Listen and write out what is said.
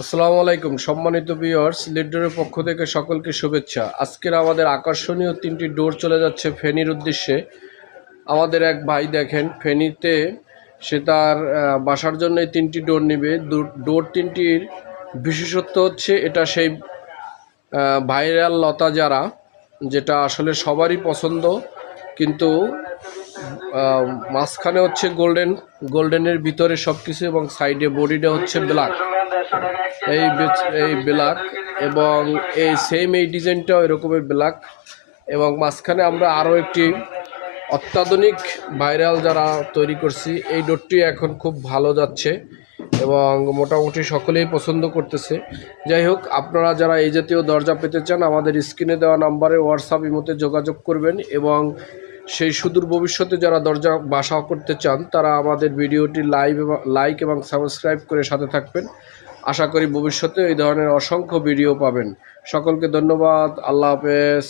আসসালামু আলাইকুম সম্মানিত ভিউয়ার্স, লিডরের পক্ষ থেকে সকলকে শুভেচ্ছা। আজকের আমাদের আকর্ষণীয় 3টি ডোর চলে যাচ্ছে ফেনীর উদ্দেশ্যে। আমাদের এক ভাই দেখেন ফেনীতে সে তার বাসার জন্য এই 3টি ডোর নেবে। ডোর 3টির বিশেষত্ব হচ্ছে এটা সেই ভাইরাল লতা জারা, যেটা আসলে সবারই পছন্দ, কিন্তু আহ, মাঝখানে হচ্ছে গোল্ডেনের ভিতরে সব কিছু এবং সাইডে বডিটা হচ্ছে ব্ল্যাক। এই ব্ল্যাক এবং এই ডিজাইনটাও এরকমের ব্ল্যাক, এবং মাঝখানে আমরা আরও একটি অত্যাধুনিক ভাইরাল যারা তৈরি করছি। এই ডোরটি এখন খুব ভালো যাচ্ছে এবং মোটামুটি সকলেই পছন্দ করতেছে। যাই হোক, আপনারা যারা এই জাতীয় দরজা পেতে চান আমাদের স্ক্রিনে দেওয়া নাম্বারে হোয়াটসঅ্যাপ ইমোতে যোগাযোগ করবেন, এবং সেই সুদূর ভবিষ্যতে যারা দরজা বাসা করতে চান তারা আমাদের ভিডিওটি লাইক এবং সাবস্ক্রাইব করে সাথে থাকবেন। আশা করি ভবিষ্যতে এই ধরনের অসংখ্য ভিডিও পাবেন। সকলকে ধন্যবাদ। আল্লাহ হাফেজ।